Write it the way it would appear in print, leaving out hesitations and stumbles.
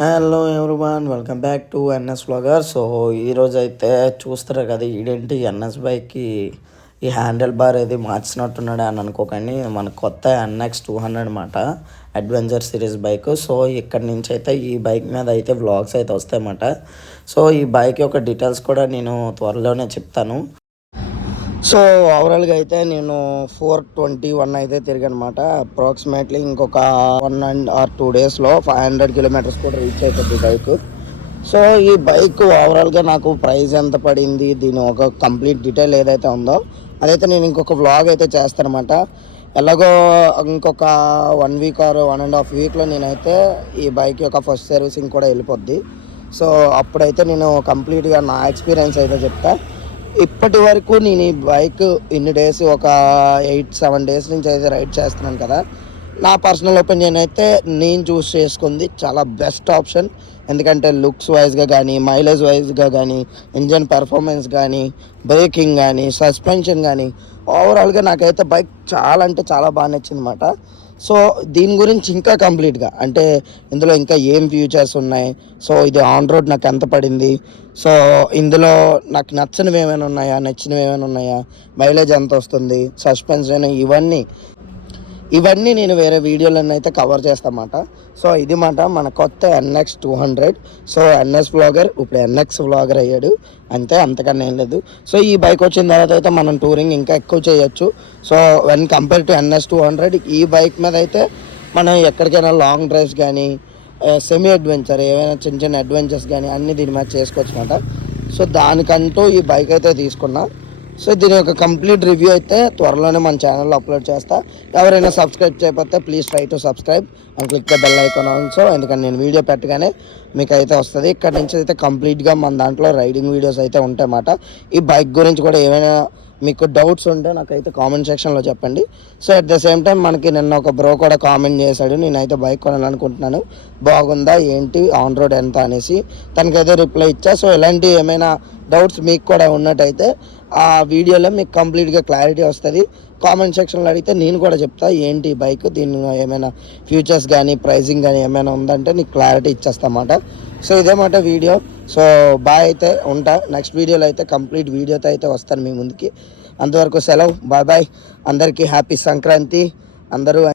Hello everyone, welcome back to NS vlogger. So ఈరోజు అయితే చూస్తారు కదా, ఈడేంటి ఎన్ఎస్ బైక్కి ఈ హ్యాండిల్ బార్ ఏది మార్చినట్టున్నాడు అని అనుకోకండి. మన కొత్త NX200 అనమాట, అడ్వెంచర్ సిరీస్ బైక్. సో ఇక్కడ నుంచి అయితే ఈ బైక్ మీద అయితే వ్లాగ్స్ అయితే వస్తాయన్నమాట. సో ఈ బైక్ యొక్క డీటెయిల్స్ కూడా నేను త్వరలోనే చెప్తాను. సో ఓవరాల్గా అయితే నేను 421 అయితే తిరిగానమాట. అప్రాక్సిమేట్లీ ఇంకొక 1 or 2 డేస్లో 500 కిలోమీటర్స్ కూడా రీచ్ అవుతుంది బైక్. సో ఈ బైక్ ఓవరాల్గా నాకు ప్రైస్ ఎంత పడింది, దీని ఒక కంప్లీట్ డీటెయిల్ ఏదైతే ఉందో అదైతే నేను ఇంకొక వ్లాగ్ అయితే చేస్తానమాట. ఎలాగో ఇంకొక 1 వీక్ ఆర్ 1.5 వీక్లో నేనైతే ఈ బైక్ యొక్క ఫస్ట్ సర్వీసింగ్ కూడా వెళ్ళిపోద్ది. సో అప్పుడైతే నేను కంప్లీట్గా నా ఎక్స్పీరియన్స్ అయితే చెప్తా. ఇప్పటి వరకు నేను ఈ బైక్ ఇన్ని డేస్ ఒక 8-7 డేస్ నుంచి అయితే రైడ్ చేస్తున్నాను కదా. నా పర్సనల్ ఒపీనియన్ అయితే నేను చూస్ చేసుకుంది చాలా బెస్ట్ ఆప్షన్. ఎందుకంటే లుక్స్ వైజ్గా కానీ, మైలేజ్ వైజ్గా కానీ, ఇంజన్ పెర్ఫార్మెన్స్ కానీ, బ్రేకింగ్ కానీ, సస్పెన్షన్ కానీ ఓవరాల్గా నాకైతే బైక్ చాలా అంటే చాలా బాగా నచ్చింది అన్నమాట. సో దీని గురించి ఇంకా కంప్లీట్గా అంటే ఇందులో ఇంకా ఏం ఫ్యూచర్స్ ఉన్నాయి, సో ఇది ఆన్ రోడ్ నాకు ఎంత పడింది, సో ఇందులో నాకు నచ్చినవి ఏమైనా ఉన్నాయా, నచ్చినవి ఏమైనా ఉన్నాయా, మైలేజ్ ఎంత వస్తుంది, సస్పెన్షన్, ఇవన్నీ నేను వేరే వీడియోలను అయితే కవర్ చేస్తామాట. సో ఇది మాట మన కొత్త NX200. సో ఎన్ఎస్ వ్లాగర్ ఇప్పుడు NX వ్లాగర్ అయ్యాడు అంతే, అంతకన్నా ఏం లేదు. సో ఈ బైక్ వచ్చిన తర్వాత అయితే మనం టూరింగ్ ఇంకా ఎక్కువ చేయొచ్చు. So when compare to NS200 ఈ బైక్ మీద అయితే మనం ఎక్కడికైనా లాంగ్ డ్రైవ్స్ కానీ, సెమీ అడ్వెంచర్ ఏవైనా చిన్న చిన్న అడ్వెంచర్స్ కానీ అన్నీ దీని మీద చేసుకోవచ్చు అనమాట. సో దానికంటూ ఈ బైక్ అయితే తీసుకున్నా. సో దీని యొక్క కంప్లీట్ రివ్యూ అయితే త్వరలోనే మన ఛానల్లో అప్లోడ్ చేస్తా. ఎవరైనా సబ్స్క్రైబ్ చేయకపోతే please try to subscribe and click the bell icon also. ఎందుకంటే నేను వీడియో పెట్టగానే మీకు అయితే వస్తుంది. ఇక్కడ నుంచి అయితే కంప్లీట్గా మన దాంట్లో రైడింగ్ వీడియోస్ అయితే ఉంటాయన్నమాట. ఈ బైక్ గురించి కూడా ఏమైనా మీకు డౌట్స్ ఉంటే నాకైతే కామెంట్ సెక్షన్లో చెప్పండి. So at the same time మనకి నిన్న ఒక బ్రో కూడా కామెంట్ చేశాడు, నేనైతే బైక్ కొనాలనుకుంటున్నాను, బాగుందా ఏంటి, ఆన్ రోడ్ ఎంత అనేసి. తనకైతే రిప్లై ఇచ్చా. సో ఇలాంటి ఏమైనా డౌట్స్ మీకు కూడా ఉన్నట్టయితే ఆ వీడియోలో మీకు కంప్లీట్గా క్లారిటీ వస్తుంది. కామెంట్ సెక్షన్లో అడిగితే నేను కూడా చెప్తా ఏంటి బైక్, దీని ఏమైనా ఫ్యూచర్స్ కానీ ప్రైజింగ్ కానీ ఏమైనా ఉందంటే నీకు క్లారిటీ ఇచ్చేస్తామాట. సో ఇదేమాట వీడియో. సో బాయ్ అయితే ఉంటా. నెక్స్ట్ వీడియోలో అయితే కంప్లీట్ వీడియోతో అయితే వస్తాను మీ ముందుకి. అంతవరకు సెలవు, బాయ్ బాయ్. అందరికీ హ్యాపీ సంక్రాంతి. అందరూ